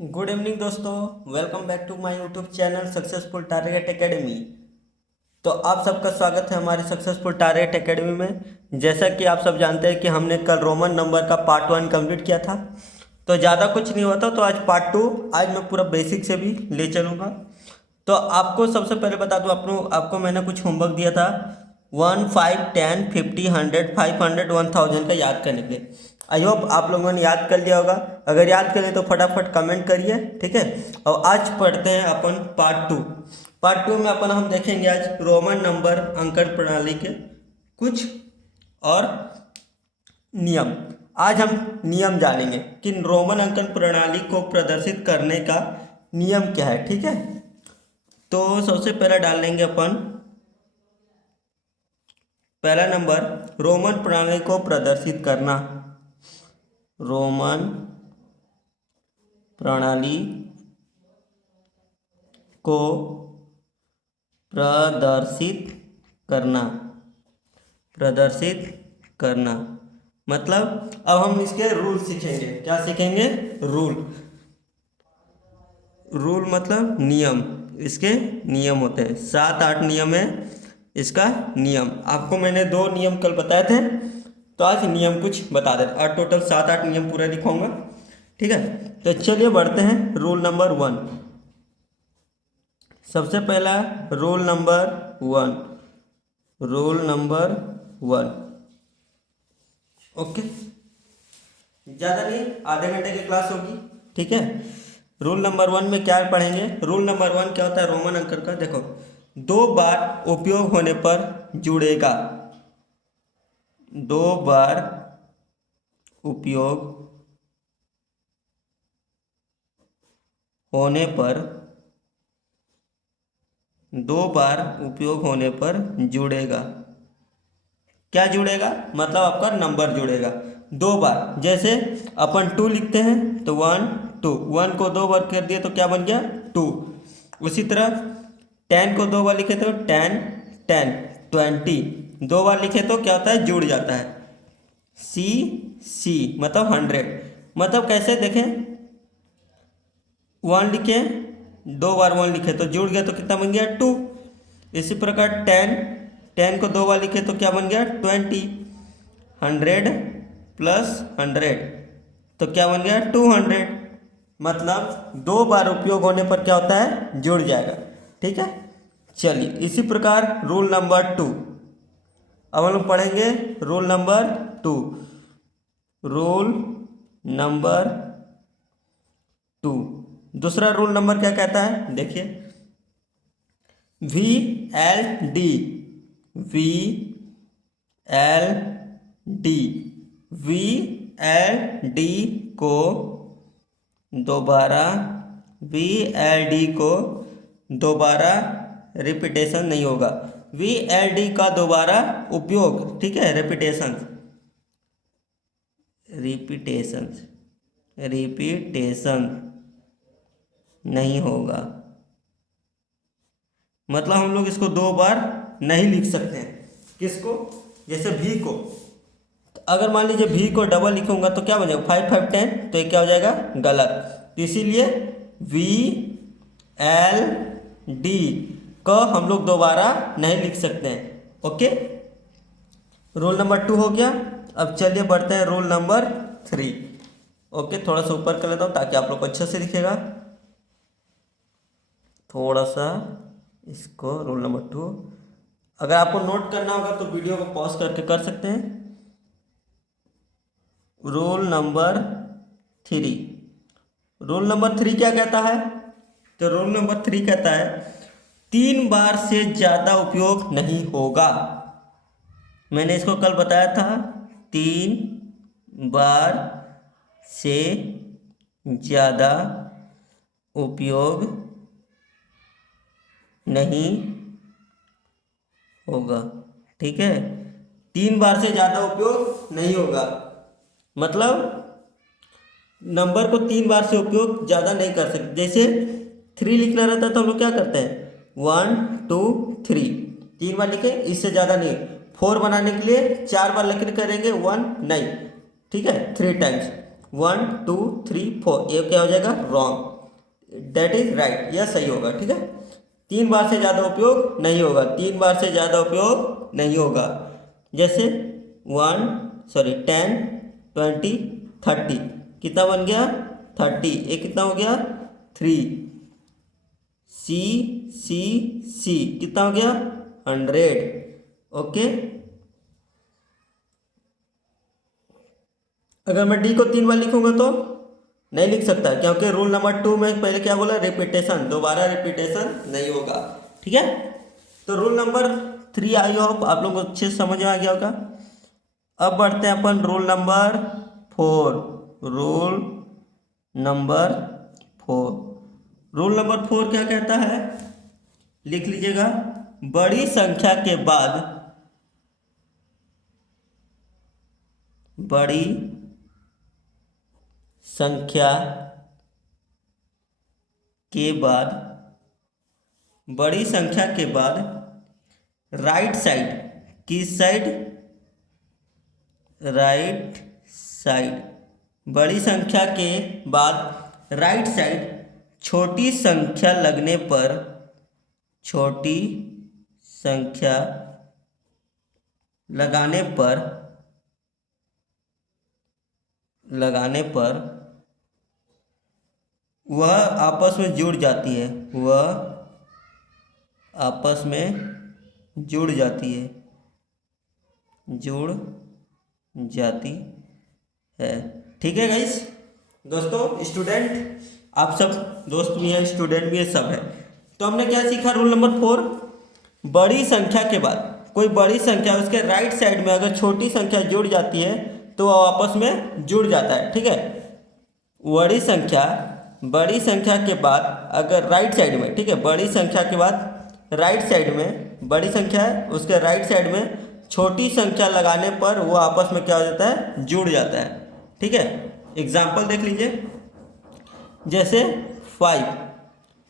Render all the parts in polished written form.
Good evening दोस्तों, welcome back to my YouTube channel successful target academy. तो आप सबका स्वागत है हमारी सक्सेसफुल टारगेट एकेडमी में। जैसा कि आप सब जानते हैं कि हमने कल रोमन नंबर का पार्ट 1 कंप्लीट किया था, तो ज़्यादा कुछ नहीं हुआ था। तो आज पार्ट 2, आज मैं पूरा बेसिक से भी ले चलूँगा। तो आपको सबसे पहले बता दूँ, आपको मैंने कुछ होमवर्क दिया था 1, 5, 10, 50, 100, 500, 1000 का याद करने के लिए। आई होप आप लोगों ने याद कर लिया होगा। अगर याद करें तो फटाफट कमेंट करिए, ठीक है। और आज पढ़ते हैं अपन पार्ट 2। पार्ट 2 में हम देखेंगे आज रोमन नंबर अंकन प्रणाली के कुछ और नियम। आज हम नियम जानेंगे कि रोमन अंकन प्रणाली को प्रदर्शित करने का नियम क्या है, ठीक है। तो सबसे पहला डाल लेंगे अपन पहला नंबर, रोमन प्रणाली को प्रदर्शित करना। रोमन प्रणाली को प्रदर्शित करना। प्रदर्शित करना मतलब अब हम इसके रूल सीखेंगे। क्या सीखेंगे? रूल। रूल मतलब नियम। इसके नियम होते हैं, 7-8 नियम है इसका नियम। आपको मैंने 2 नियम कल बताए थे, तो आज नियम कुछ बता देते। और टोटल 7-8 नियम पूरा लिखूंगा, ठीक है। तो चलिए बढ़ते हैं रूल नंबर 1। सबसे पहला rule number 1। Rule number 1, okay. ज़्यादा नहीं, आधे घंटे की क्लास होगी, ठीक है। रूल नंबर 1 में क्या पढ़ेंगे? रूल नंबर 1 क्या होता है रोमन अंकन का? देखो, 2 बार उपयोग होने पर जुड़ेगा। 2 बार उपयोग होने पर, 2 बार उपयोग होने पर जुड़ेगा। क्या जुड़ेगा? मतलब आपका नंबर जुड़ेगा 2 बार। जैसे अपन 2 लिखते हैं तो 1 2, 1 को 2 बार कर दिए तो क्या बन गया? 2। उसी तरह 10 को 2 बार लिखे तो 10 10, 20 2 बार लिखे तो क्या होता है? जुड़ जाता है। सी सी मतलब 100। मतलब कैसे देखें, 1 लिखे, 2 बार 1 लिखे तो जुड़ गया, तो कितना बन गया? 2। इसी प्रकार 10 को 2 बार लिखे तो क्या बन गया? 20। 100 प्लस 100 तो क्या बन गया? 200। मतलब 2 बार उपयोग होने पर क्या होता है? जुड़ जाएगा, ठीक है। चलिए, इसी प्रकार रूल नंबर 2। अब हम लोग पढ़ेंगे रूल नंबर 2। रूल नंबर 2, दूसरा रूल नंबर क्या कहता है? देखिए, VLD। VLD VLD को दोबारा, VLD को दोबारा रिपीटेशन नहीं होगा। VLD का दोबारा उपयोग, ठीक है, रिपीटेशन रिपीटेशन रिपीटेशन नहीं होगा। मतलब हम लोग इसको 2 बार नहीं लिख सकते हैं। किसको? जैसे भी को, तो अगर मान लीजिए भी को डबल लिखूंगा तो क्या बनेगा? 5 5 10, तो ये क्या हो जाएगा? गलत। तो इसीलिए VLD को हम लोग दोबारा नहीं लिख सकते हैं, ओके। रूल नंबर 2 हो गया। अब चलिए बढ़ते हैं रूल नंबर 3। ओके, थोड़ा सा ऊपर कर लेता हूँ ताकि आप लोग को अच्छे से दिखेगा। थोड़ा सा इसको, रूल नंबर 2। अगर आपको नोट करना होगा तो वीडियो को पॉज करके कर सकते हैं। Rule number 3। रूल नंबर 3 क्या कहता है? तो रूल नंबर 3 कहता है 3 बार से ज़्यादा उपयोग नहीं होगा। मैंने इसको कल बताया था, 3 बार से ज़्यादा उपयोग नहीं होगा, ठीक है। 3 बार से ज़्यादा उपयोग नहीं होगा मतलब नंबर को 3 बार से उपयोग ज़्यादा नहीं कर सकते। जैसे 3 लिखना रहता है तो हम लोग क्या करते हैं? 1 2 3, 3 बार लिखे, इससे ज़्यादा नहीं। 4 बनाने के लिए 4 बार लिख करेंगे, 1 नहीं, ठीक है, 3 टाइम्स। 1 2 3 4, ये क्या हो जाएगा रॉन्ग, दैट इज राइट, यह सही होगा। ठीक है, 3 बार से ज़्यादा उपयोग नहीं होगा, 3 बार से ज़्यादा उपयोग नहीं होगा। जैसे 10 20 30, कितना बन गया 30, ये कितना हो गया 3, सी सी सी कितना हो गया 100। ओके, अगर मैं डी को 3 बार लिखूंगा तो नहीं लिख सकता, क्योंकि रूल नंबर 2 में पहले क्या बोला, रिपीटेशन, दोबारा रिपीटेशन नहीं होगा। ठीक है, तो रूल नंबर 3 आई होप आप लोगों को अच्छे से समझ में आ गया होगा। अब बढ़ते हैं अपन rule number 4। Rule number 4, rule number 4 क्या कहता है, लिख लीजिएगा, बड़ी संख्या के बाद, बड़ी संख्या के बाद, बड़ी संख्या के बाद राइट साइड, किस साइड, राइट साइड, बड़ी संख्या के बाद राइट साइड छोटी संख्या लगने पर, छोटी संख्या लगाने पर वह आपस में जुड़ जाती है, वह आपस में जुड़ जाती है, जुड़ जाती है। ठीक है गाइस, दोस्तों स्टूडेंट, आप सब दोस्त भी हैं, स्टूडेंट भी है, सब है। तो हमने क्या सीखा, रूल नंबर 4, बड़ी संख्या के बाद, कोई बड़ी संख्या उसके राइट साइड में अगर छोटी संख्या जुड़ जाती है तो वह आपस में जुड़ जाता है। ठीक है, बड़ी संख्या के बाद अगर राइट साइड में, ठीक है, बड़ी संख्या के बाद राइट साइड में, बड़ी संख्या है उसके राइट साइड में छोटी संख्या लगाने पर वो आपस में क्या हो जाता है, जुड़ जाता है। ठीक है, एग्जाम्पल देख लीजिए, जैसे 5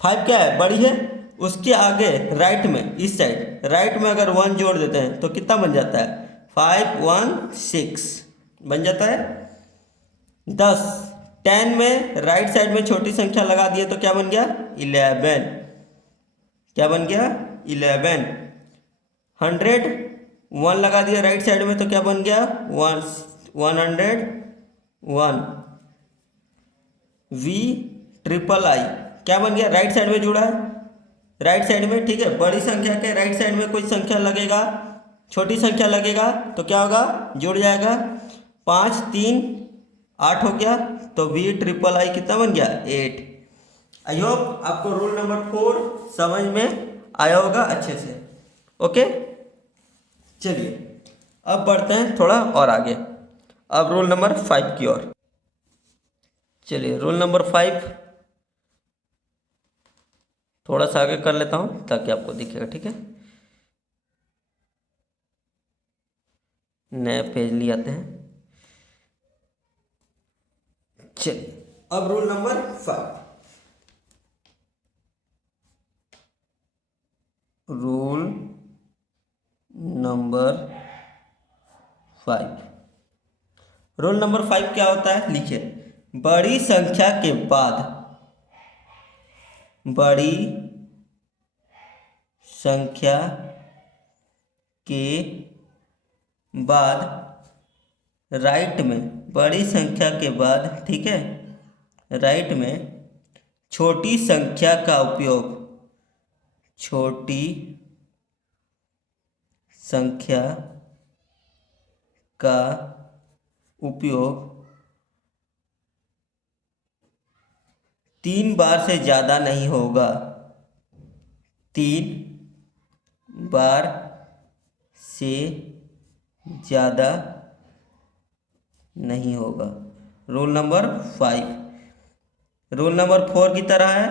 क्या है, बड़ी है, उसके आगे राइट में, इस साइड राइट में अगर 1 जोड़ देते हैं तो कितना बन जाता है, 5 1 6 बन जाता है। 10 में राइट साइड में छोटी संख्या लगा दिए तो क्या बन गया 11, क्या बन गया 11। 100 1 लगा दिया राइट साइड में तो क्या बन गया 101। V ट्रिपल आई क्या बन गया, राइट साइड में जुड़ा है, राइट साइड में। ठीक है, बड़ी संख्या के राइट साइड में कोई संख्या लगेगा, छोटी संख्या लगेगा तो क्या होगा, जुड़ जाएगा। 5 3 8 हो गया तो V ट्रिपल आई कितना बन गया 8। आई होप आपको रूल नंबर 4 समझ में आया होगा अच्छे से। ओके, चलिए अब बढ़ते हैं थोड़ा और आगे, अब रूल नंबर 5 की ओर। चलिए रूल नंबर 5 थोड़ा सा आगे कर लेता हूँ ताकि आपको दिखेगा। ठीक है, नया पेज ले आते हैं। चलिए अब rule number 5, rule number 5, rule number 5 क्या होता है, लिखिए, बड़ी संख्या के बाद, बड़ी संख्या के बाद राइट में, बड़ी संख्या के बाद, ठीक है, राइट में छोटी संख्या का उपयोग, छोटी संख्या का उपयोग 3 बार से ज़्यादा नहीं होगा, 3 बार से ज़्यादा नहीं होगा। रूल नंबर 5 रूल नंबर 4 की तरह है।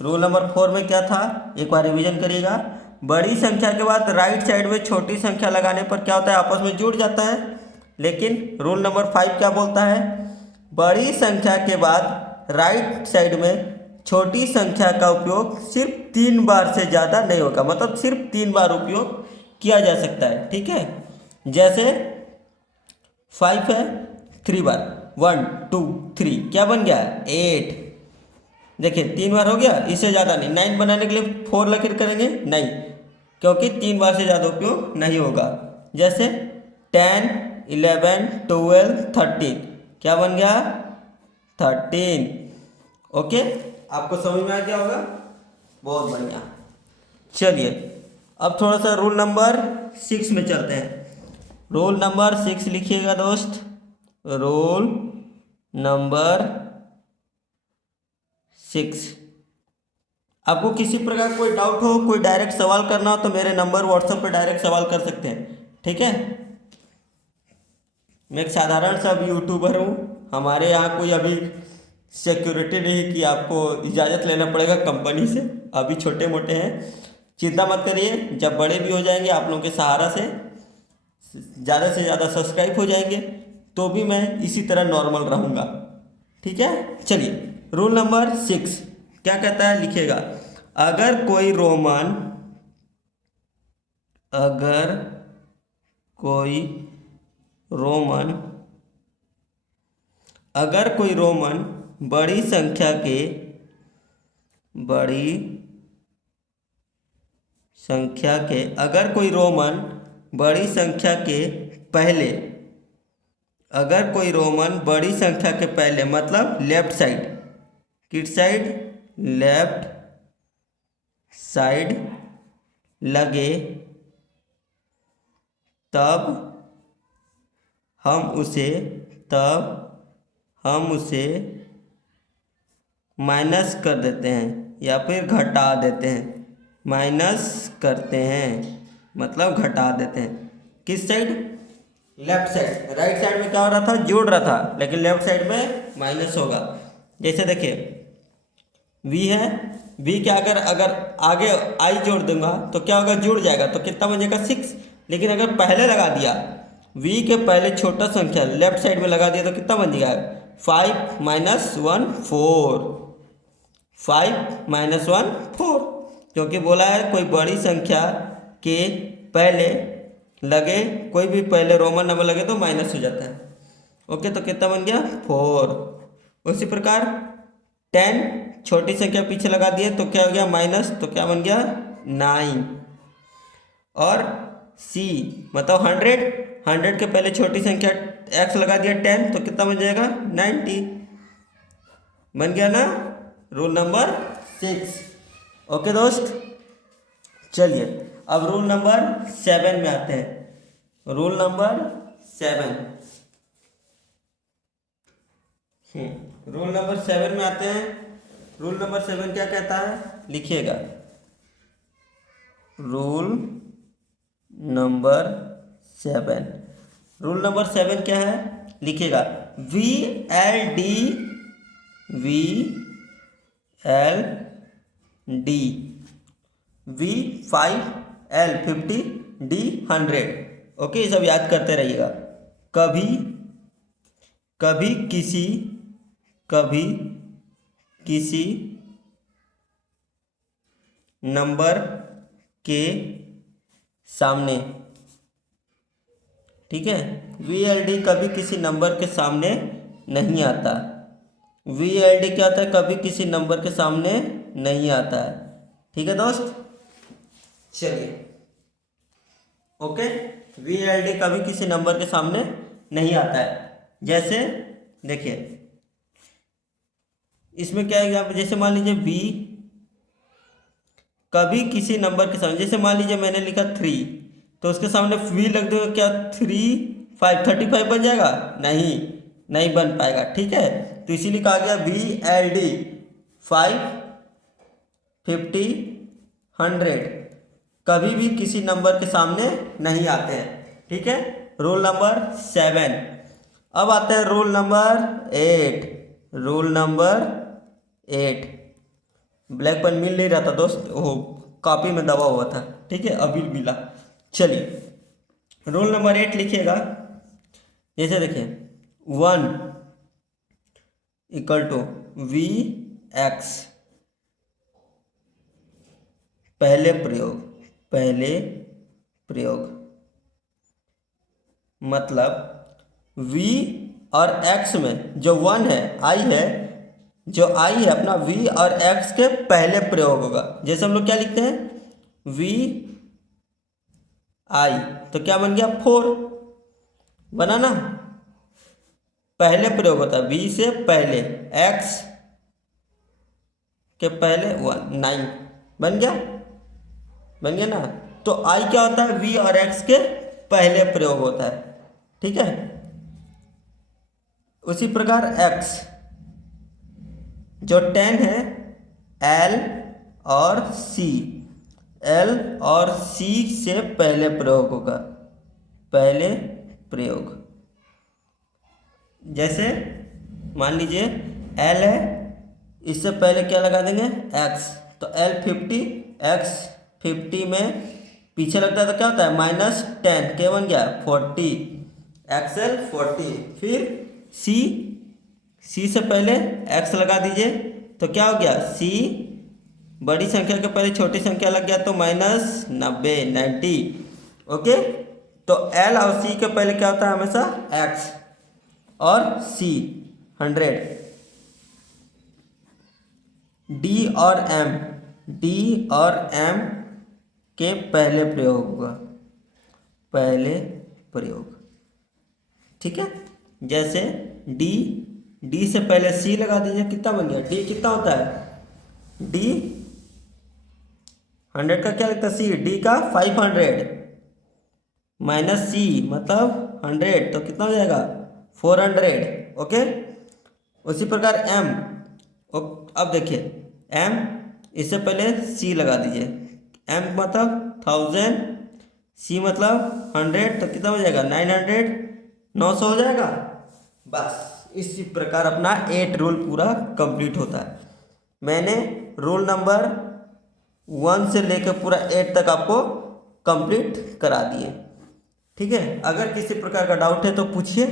रूल नंबर 4 में क्या था, एक बार रिवीजन करिएगा, बड़ी संख्या के बाद राइट साइड में छोटी संख्या लगाने पर क्या होता है, आपस में जुड़ जाता है। लेकिन रूल नंबर 5 क्या बोलता है, बड़ी संख्या के बाद राइट साइड में छोटी संख्या का उपयोग सिर्फ 3 बार से ज़्यादा नहीं होगा, मतलब सिर्फ 3 बार उपयोग किया जा सकता है। ठीक है, जैसे 5 है 3 बार, 1 2 3, क्या बन गया 8। देखिए 3 बार हो गया, इससे ज़्यादा नहीं। 9 बनाने के लिए 4 लकीर करेंगे नहीं, क्योंकि 3 बार से ज़्यादा उपयोग नहीं होगा। जैसे 10 11 12 13, क्या बन गया 13। ओके, आपको समझ में आ गया होगा, बहुत बढ़िया। चलिए अब थोड़ा सा रूल नंबर 6 में चलते हैं। रूल नंबर 6 लिखिएगा दोस्त। Rule number 6। आपको किसी प्रकार कोई डाउट हो, कोई डायरेक्ट सवाल करना हो तो मेरे नंबर व्हाट्सएप पर डायरेक्ट सवाल कर सकते हैं, ठीक है। मैं एक साधारण सा यूट्यूबर हूँ, हमारे यहाँ कोई अभी सिक्योरिटी नहीं कि आपको इजाज़त लेना पड़ेगा कंपनी से, अभी छोटे मोटे हैं। चिंता मत करिए, जब बड़े भी हो जाएंगे आप लोगों के सहारा से ज़्यादा सब्सक्राइब हो जाएंगे तो भी मैं इसी तरह नॉर्मल रहूँगा, ठीक है। चलिए रूल नंबर 6 क्या कहता है, लिखिएगा। अगर कोई रोमन अगर कोई रोमन अगर कोई रोमन बड़ी संख्या के अगर कोई रोमन बड़ी संख्या के पहले अगर कोई रोमन बड़ी संख्या के पहले मतलब लेफ्ट साइड, किस साइड, लेफ्ट साइड लगे, तब हम उसे माइनस कर देते हैं या फिर घटा देते हैं। माइनस करते हैं मतलब घटा देते हैं। किस side, left side. Right side में क्या हो रहा था, जोड़ रहा था, लेकिन लेफ्ट साइड में माइनस होगा। जैसे देखिए v है, v के अगर आगे i जोड़ दूंगा तो क्या होगा, जुड़ जाएगा, तो कितना बनेगा 6। लेकिन अगर पहले लगा दिया, v के पहले छोटा संख्या लेफ्ट साइड में लगा दिया तो कितना बन जाएगा 5 - 1 4, 5 - 1 4, क्योंकि बोला है कोई बड़ी संख्या के पहले लगे, कोई भी पहले रोमन नंबर लगे तो माइनस हो जाता है। ओके, तो कितना बन गया 4। उसी प्रकार 10 छोटी संख्या पीछे लगा दिए तो क्या हो गया माइनस, तो क्या बन गया 9। और c मतलब 100 के पहले छोटी संख्या x लगा दिया 10 तो कितना बन जाएगा 90। बन गया ना रूल नंबर 6। ओके दोस्त, चलिए अब रूल नंबर 7 में आते हैं। रूल नंबर 7, रूल नंबर 7 में आते हैं। रूल नंबर 7 क्या कहता है, लिखिएगा। रूल नंबर 7, रूल नंबर 7 क्या है, लिखिएगा। VLD V 5 L 50 D 100। Okay, ये सब याद करते रहिएगा। कभी किसी नंबर के सामने, ठीक है, VLD कभी किसी नंबर के सामने नहीं आता। VLD क्या होता है, कभी किसी नंबर के सामने नहीं आता है, ठीक है दोस्त। चलिए ओके, VLD कभी किसी नंबर के सामने नहीं आता है। जैसे देखिए इसमें क्या एग्जाम्पल, जैसे मान लीजिए V कभी किसी नंबर के सामने, जैसे मान लीजिए मैंने लिखा 3 तो उसके सामने V लग देगा, क्या 3 5 35 बन जाएगा, नहीं बन पाएगा, ठीक है। तो इसीलिए कहा गया VLD 5 50 100 कभी भी किसी नंबर के सामने नहीं आते हैं, ठीक है। Rule number 7। अब आते हैं rule number 8। Rule number 8, black pen मिल नहीं रहा था दोस्त, वो कॉपी में दबा हुआ था, ठीक है, अभी मिला। चलिए रूल नंबर 8 लिखिएगा। जैसे देखिए 1 = VX, पहले प्रयोग मतलब V और x में जो 1 है i है, जो i है अपना v और x के पहले प्रयोग होगा। जैसे हम लोग क्या लिखते हैं v i, तो क्या बन गया 4 बना ना, पहले प्रयोग होता है v से पहले, x के पहले 1 9 बन गया, बन गया ना। तो i क्या होता है v और x के पहले प्रयोग होता है, ठीक है। उसी प्रकार x जो 10 है l और c, l और c से पहले प्रयोग होगा, पहले प्रयोग। जैसे मान लीजिए l है, इससे पहले क्या लगा देंगे x, तो l 50, x 50 में पीछे लगता है तो क्या होता है -10, क्या बन गया 40, xl 40। फिर c से पहले x लगा दीजिए तो क्या हो गया c, बड़ी संख्या के पहले छोटी संख्या लग गया तो -90 ओके। तो l और c के पहले क्या होता है हमेशा x और c 100। d और m के पहले प्रयोग होगा, पहले प्रयोग, ठीक है। जैसे d से पहले c लगा दीजिए, कितना बन गया d कितना होता है d 100 का क्या लगता है c, d का 500 माइनस c मतलब 100, तो कितना हो जाएगा 400 ओके। उसी प्रकार m, अब देखिए m इससे पहले c लगा दीजिए, m मतलब 1000, c मतलब 100, तो कितना हो जाएगा 900, 900 हो जाएगा। बस इसी प्रकार अपना 8 रूल पूरा कंप्लीट होता है। मैंने रूल नंबर 1 से लेकर पूरा 8 तक आपको कंप्लीट करा दिए, ठीक है। अगर किसी प्रकार का डाउट है तो पूछिए।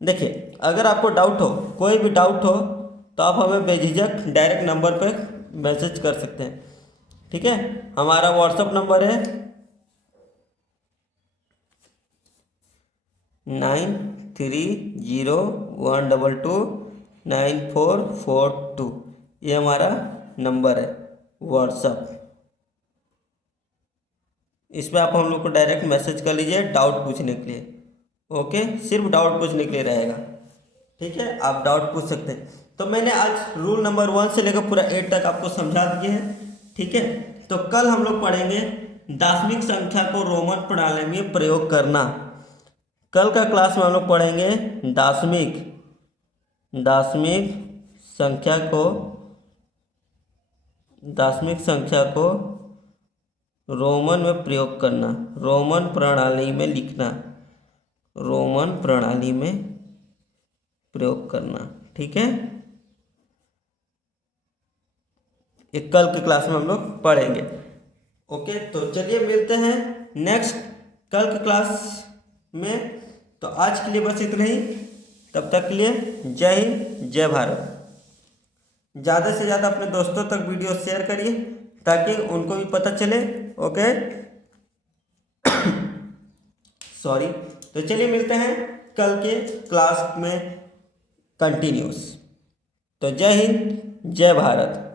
देखिए अगर आपको डाउट हो, कोई भी डाउट हो, तो आप हमें बेझिझक डायरेक्ट नंबर पर मैसेज कर सकते हैं, ठीक है। हमारा व्हाट्सएप नंबर है 9301229442, ये हमारा नंबर है व्हाट्सएप। इस पर आप हम लोग को डायरेक्ट मैसेज कर लीजिए डाउट पूछने के लिए, ओके। सिर्फ डाउट पूछने के लिए रहेगा, ठीक है, आप डाउट पूछ सकते हैं। तो मैंने आज रूल नंबर 1 से लेकर पूरा 8 तक आपको समझा दिए हैं, ठीक है। तो कल हम लोग पढ़ेंगे दशमिक संख्या को रोमन प्रणाली में प्रयोग करना। कल का क्लास में हम लोग पढ़ेंगे दशमिक संख्या को रोमन में प्रयोग करना, रोमन प्रणाली में लिखना, रोमन प्रणाली में प्रयोग करना, ठीक है। एक कल के क्लास में हम लोग पढ़ेंगे, ओके। तो चलिए मिलते हैं नेक्स्ट कल के क्लास में। तो आज के लिए बस इतना ही, तब तक के लिए जय हिंद जय भारत। ज़्यादा से ज़्यादा अपने दोस्तों तक वीडियो शेयर करिए ताकि उनको भी पता चले, ओके सॉरी। तो चलिए मिलते हैं कल के क्लास में कंटिन्यूस। तो जय हिंद जय भारत।